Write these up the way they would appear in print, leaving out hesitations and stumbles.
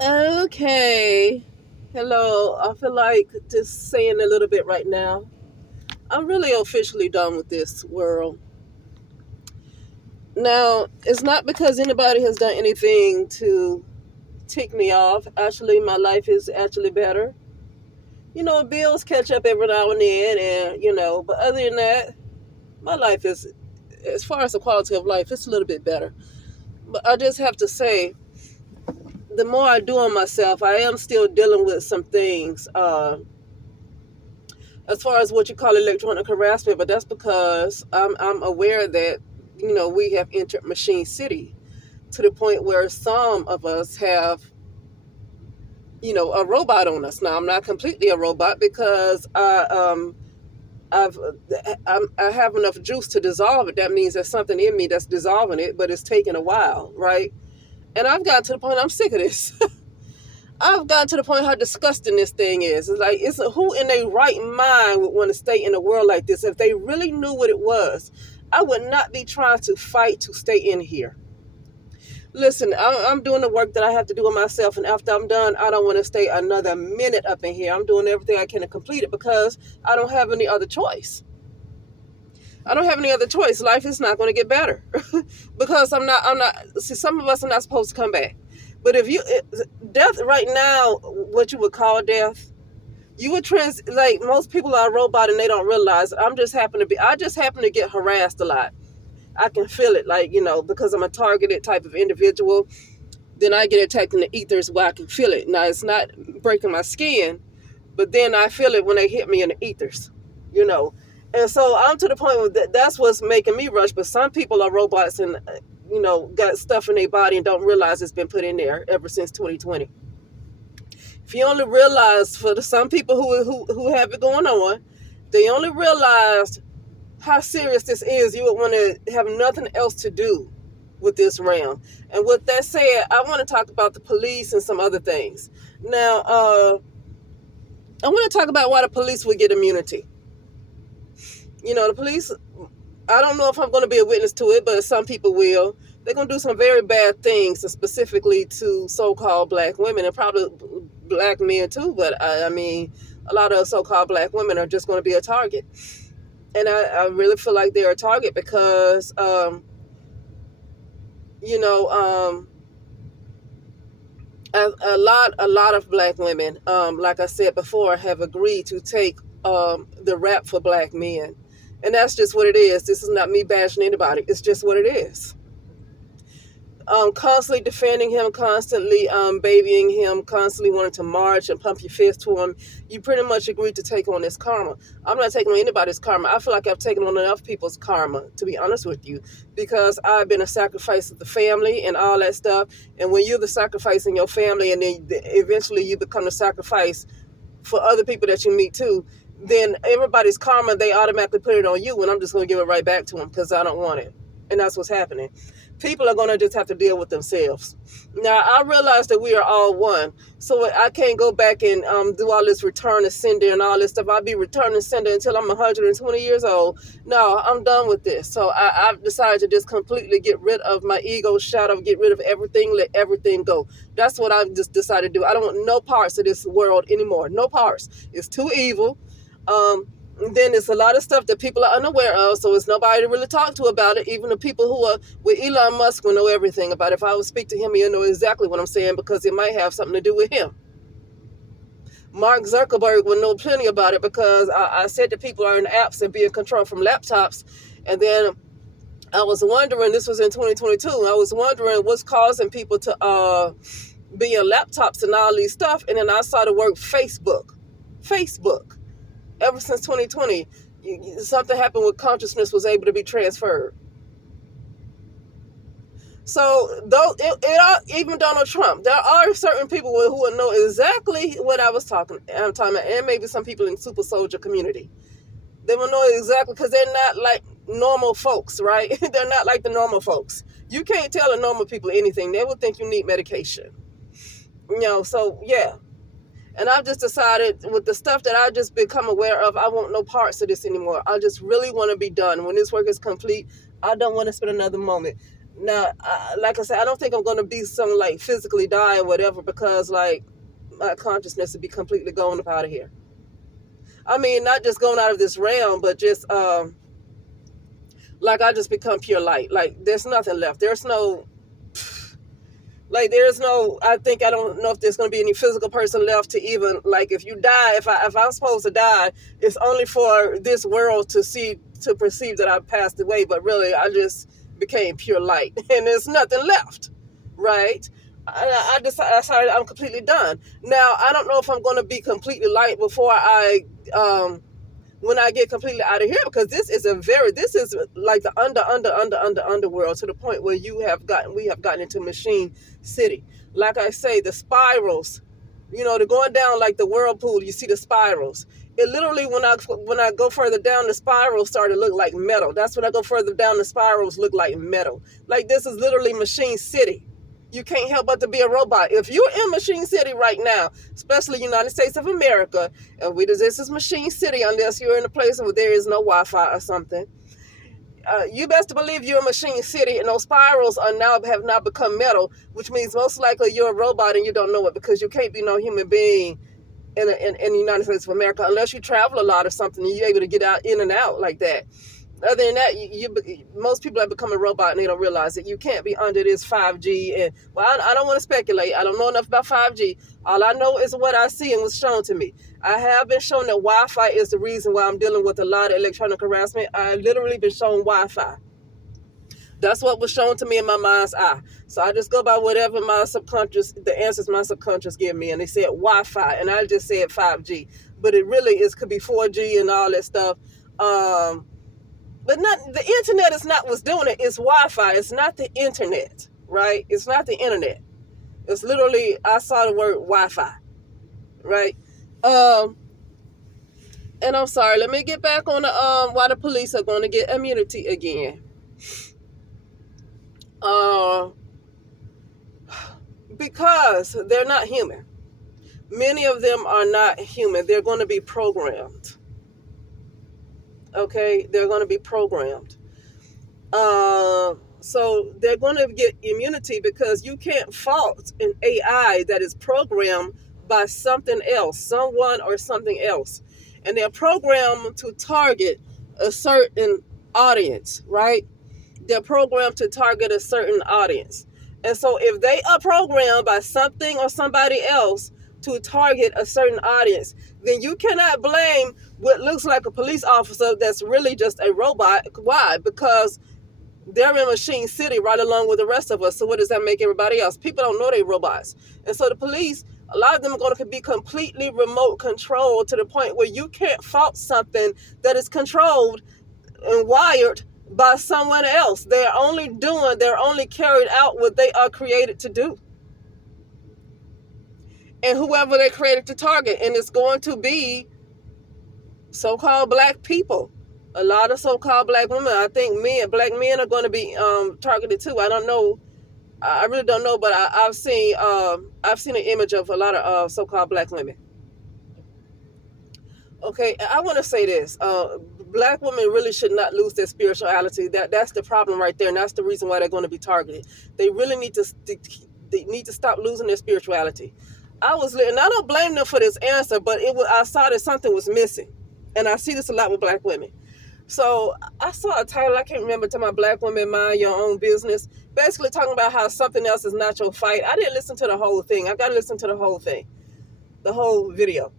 Okay. Hello. I feel like just saying a little bit right now. I'm really officially done with this world. Now, it's not because anybody has done anything to tick me off. Actually, my life is actually better. Bills catch up every now and then, but other than that, my life is, as far as the quality of life, it's a little bit better. But I just have to say, the more I do on myself, I am still dealing with some things. As far as what you call electronic harassment, but that's because I'm aware that we have entered machine city to the point where some of us have a robot on us. Now I'm not completely a robot because I've I have enough juice to dissolve it. That means there's something in me that's dissolving it, but it's taking a while, right? And I've gotten to the point I'm sick of this. I've gotten to the point how disgusting this thing is. It's like, who in their right mind would want to stay in a world like this? If they really knew what it was, I would not be trying to fight to stay in here. Listen, I'm doing the work that I have to do on myself, and after I'm done, I don't want to stay another minute up in here. I'm doing everything I can to complete it because I don't have any other choice. I don't have any other choice. Life is not going to get better because I'm not. See, some of us are not supposed to come back. But if death right now, what you would call death, you would like most people are a robot and they don't realize. I just happen to get harassed a lot. I can feel it, like, because I'm a targeted type of individual. Then I get attacked in the ethers where I can feel it. Now it's not breaking my skin, but then I feel it when they hit me in the ethers, you know. And so I'm to the point where that's what's making me rush. But some people are robots and, got stuff in their body and don't realize it's been put in there ever since 2020. If you only realize, for some people who have it going on, they only realized how serious this is, you would want to have nothing else to do with this realm. And with that said, I want to talk about the police and some other things. Now, I want to talk about why the police would get immunity. The police, I don't know if I'm going to be a witness to it, but some people will. They're going to do some very bad things, specifically to so-called black women and probably black men too. But I mean, a lot of so-called black women are just going to be a target. And I really feel like they're a target because, a lot of black women, like I said before, have agreed to take the rap for black men. And that's just what it is. This is not me bashing anybody. It's just what it is. Constantly defending him, constantly babying him, constantly wanting to march and pump your fist to him. You pretty much agreed to take on this karma. I'm not taking on anybody's karma. I feel like I've taken on enough people's karma, to be honest with you, because I've been a sacrifice of the family and all that stuff. And when you're the sacrifice in your family and then eventually you become the sacrifice for other people that you meet too, then everybody's karma, they automatically put it on you, and I'm just going to give it right back to them because I don't want it. And that's what's happening. People are going to just have to deal with themselves. Now, I realize that we are all one. So I can't go back and do all this return to sender and all this stuff. I'll be returning to sender until I'm 120 years old. No, I'm done with this. So I've decided to just completely get rid of my ego shadow, get rid of everything, let everything go. That's what I've just decided to do. I don't want no parts of this world anymore. No parts. It's too evil. Then there's a lot of stuff that people are unaware of, so it's nobody to really talk to about it. Even the people who are with Elon Musk will know everything about it. If I would speak to him, he'll know exactly what I'm saying because it might have something to do with him. Mark Zuckerberg will know plenty about it because I said that people are in apps and being controlled from laptops. And then I was wondering, this was in 2022, I was wondering what's causing people to be in laptops and all these stuff. And then I saw the word Facebook. Ever since 2020, something happened with consciousness was able to be transferred. So, even Donald Trump, there are certain people who will know exactly what I'm talking about, and maybe some people in the super soldier community. They will know exactly because they're not like normal folks, right? They're not like the normal folks. You can't tell the normal people anything. They will think you need medication. So yeah. And I've just decided with the stuff that I've just become aware of, I want no parts of this anymore. I just really want to be done. When this work is complete, I don't want to spend another moment. Now, like I said, I don't think I'm going to be some like physically die or whatever, because like my consciousness would be completely gone up out of here. I mean, not just going out of this realm, but just like I just become pure light. Like there's nothing left. There's no like there's no. I don't know if there's going to be any physical person left to even like if you die. If I'm supposed to die, it's only for this world to perceive that I passed away. But really, I just became pure light, and there's nothing left, right? I decided I'm completely done. Now I don't know if I'm going to be completely light before I when I get completely out of here, because this is like the underworld, to the point where we have gotten into machine city. Like I say, the spirals, they're going down like the whirlpool. You see the spirals. It literally, when I go further down, the spirals start to look like metal. That's when I go further down, the spirals look like metal. Like this is literally machine city. You can't help but to be a robot. If you're in Machine City right now, especially United States of America, and this is Machine City, unless you're in a place where there is no Wi-Fi or something, you best to believe you're in Machine City, and those spirals have now become metal, which means most likely you're a robot and you don't know it, because you can't be no human being in the United States of America unless you travel a lot or something, and you're able to get out in and out like that. Other than that, most people have become a robot and they don't realize that you can't be under this 5G. And well, I don't want to speculate. I don't know enough about 5G. All I know is what I see and what's shown to me. I have been shown that Wi-Fi is the reason why I'm dealing with a lot of electronic harassment. I literally been shown Wi-Fi. That's what was shown to me in my mind's eye. So I just go by whatever the answers my subconscious give me. And they said Wi-Fi, and I just said 5G. But it really could be 4G and all that stuff. But not the internet is not what's doing it. It's Wi-Fi. It's not the internet, right? It's not the internet. It's literally, I saw the word Wi-Fi, right? And I'm sorry. Let me get back on the why the police are going to get immunity again. Because they're not human. Many of them are not human. They're going to be programmed. Okay, they're going to be programmed. So they're going to get immunity because you can't fault an AI that is programmed by something else, someone or something else. And they're programmed to target a certain audience, right? They're programmed to target a certain audience. And so if they are programmed by something or somebody else to target a certain audience, then you cannot blame what looks like a police officer that's really just a robot. Why? Because they're in Machine City right along with the rest of us. So what does that make everybody else? People don't know they're robots. And so the police, a lot of them are going to be completely remote controlled to the point where you can't fault something that is controlled and wired by someone else. They're only carried out what they are created to do. And whoever they created to target. And it's going to be so-called black people. A lot of so-called black women. I think black men are going to be targeted too. I don't know. I really don't know, but I've seen an image of a lot of so-called black women. Okay, I want to say this. Black women really should not lose their spirituality. That's the problem right there, and that's the reason why they're going to be targeted. They really need to stop losing their spirituality. And I don't blame them for this answer, but I saw that something was missing, and I see this a lot with black women. So I saw a title, I can't remember, to my black women mind your own business, basically talking about how something else is not your fight. I didn't listen to the whole thing. I got to listen to the whole thing, the whole video.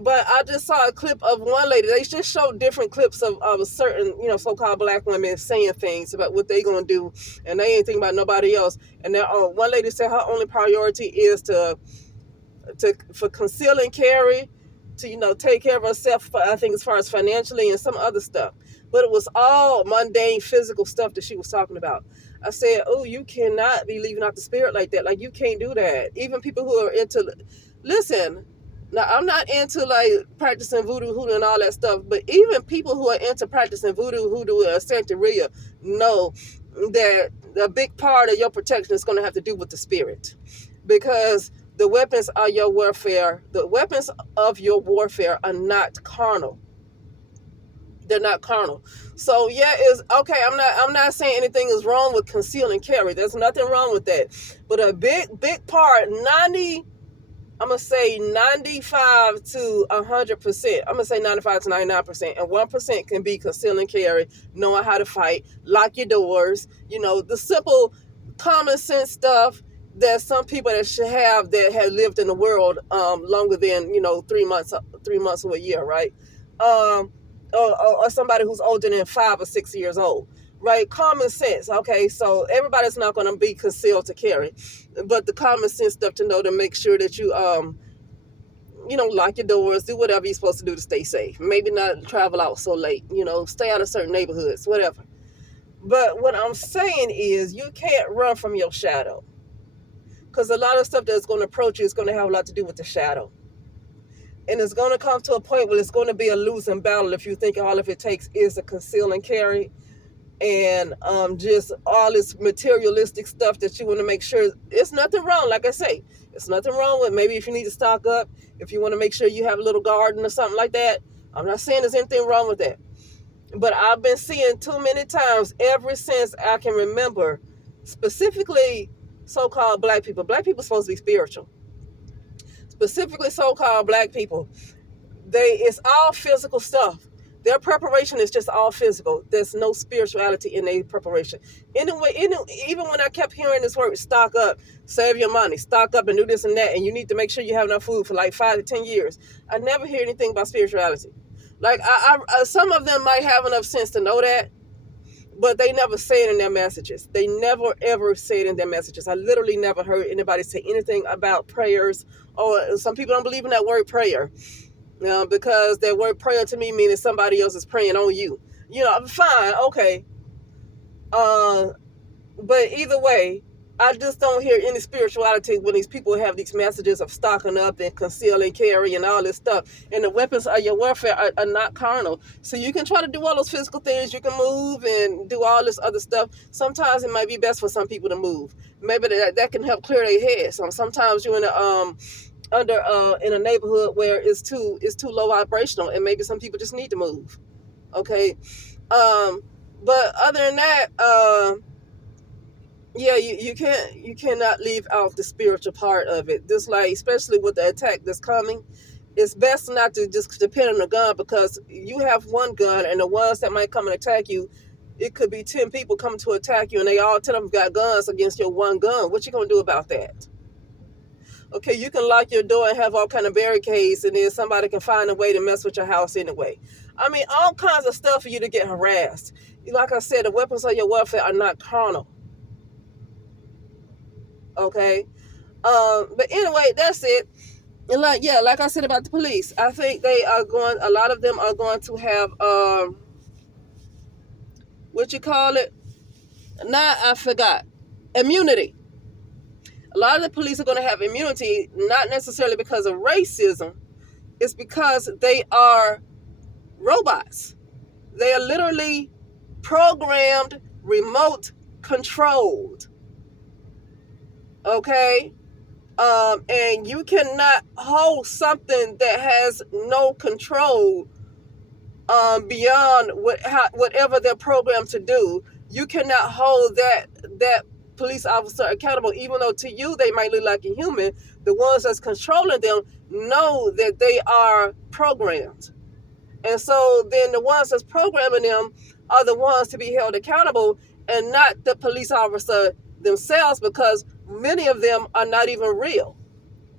But I just saw a clip of one lady. They just showed different clips of certain, so-called black women saying things about what they going to do, and they ain't thinking about nobody else. And one lady said her only priority is for conceal and carry, to take care of herself, I think, as far as financially and some other stuff. But it was all mundane physical stuff that she was talking about. I said, oh, you cannot be leaving out the spirit like that. Like, you can't do that. Even people who are listen, now I'm not into like practicing voodoo, hoodoo, and all that stuff, but even people who are into practicing voodoo, hoodoo, or Santeria know that a big part of your protection is going to have to do with the spirit, because the weapons of your warfare are not carnal. They're not carnal. So yeah, is okay. I'm not saying anything is wrong with conceal and carry. There's nothing wrong with that. But a big part, 90, I'm gonna say 95 to 100%. I'm gonna say 95 to 99%, and 1% can be conceal and carry, knowing how to fight, lock your doors. The simple, common sense stuff that some people that should have that have lived in the world longer than 3 months or a year, right? Um, or somebody who's older than 5 or 6 years old. Right, common sense. Okay, so everybody's not going to be concealed to carry, but the common sense stuff to know to make sure that you lock your doors, do whatever you're supposed to do to stay safe. Maybe not travel out so late. Stay out of certain neighborhoods, whatever. But what I'm saying is, you can't run from your shadow, because a lot of stuff that's going to approach you is going to have a lot to do with the shadow, and it's going to come to a point where it's going to be a losing battle if you think all of it takes is to conceal and carry and just all this materialistic stuff that you want to make sure. It's nothing wrong. Like I say, it's nothing wrong with maybe if you need to stock up, if you want to make sure you have a little garden or something like that. I'm not saying there's anything wrong with that, but I've been seeing too many times ever since I can remember, specifically so-called black people. Black people are supposed to be spiritual. Specifically so-called black people, it's all physical stuff. Their preparation is just all physical. There's no spirituality in their preparation. Anyway, even when I kept hearing this word, stock up, save your money, stock up and do this and that, and you need to make sure you have enough food for like 5 to 10 years. I never hear anything about spirituality. Like, some of them might have enough sense to know that, but they never say it in their messages. They never, ever say it in their messages. I literally never heard anybody say anything about prayers, or some people don't believe in that word prayer. Because that word prayer to me means somebody else is praying on you. Fine, okay. But either way, I just don't hear any spirituality when these people have these messages of stocking up and conceal and carry and all this stuff. And the weapons of your warfare are not carnal. So you can try to do all those physical things. You can move and do all this other stuff. Sometimes it might be best for some people to move. Maybe that can help clear their heads. Sometimes you're in a neighborhood where it's too low vibrational, and maybe some people just need to move. Okay. But other than that, yeah, you cannot leave out the spiritual part of it. Just like, especially with the attack that's coming, it's best not to just depend on the gun, because you have one gun, and the ones that might come and attack you, it could be 10 people coming to attack you, and they all 10 of them got guns against your one gun. What you gonna do about that? Okay, you can lock your door and have all kind of barricades, and then somebody can find a way to mess with your house anyway. I mean, all kinds of stuff for you to get harassed. Like I said, the weapons of your warfare are not carnal. Okay? But anyway, that's it. And like I said about the police, I think a lot of them are going to have, what you call it? I forgot. Immunity. A lot of the police are going to have immunity, not necessarily because of racism. It's because they are robots. They are literally programmed, remote controlled. Okay? And you cannot hold something that has no control beyond whatever they're programmed to do. You cannot hold that police officer accountable, even though to you they might look like a human. The ones that's controlling them know that they are programmed. And so then the ones that's programming them are the ones to be held accountable, and not the police officer themselves, because many of them are not even real.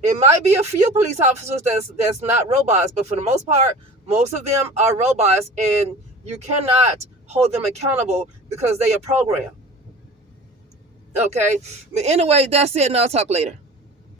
It might be a few police officers that's not robots, but for the most part, most of them are robots, and you cannot hold them accountable because they are programmed. Okay? But anyway, that's it, and I'll talk later.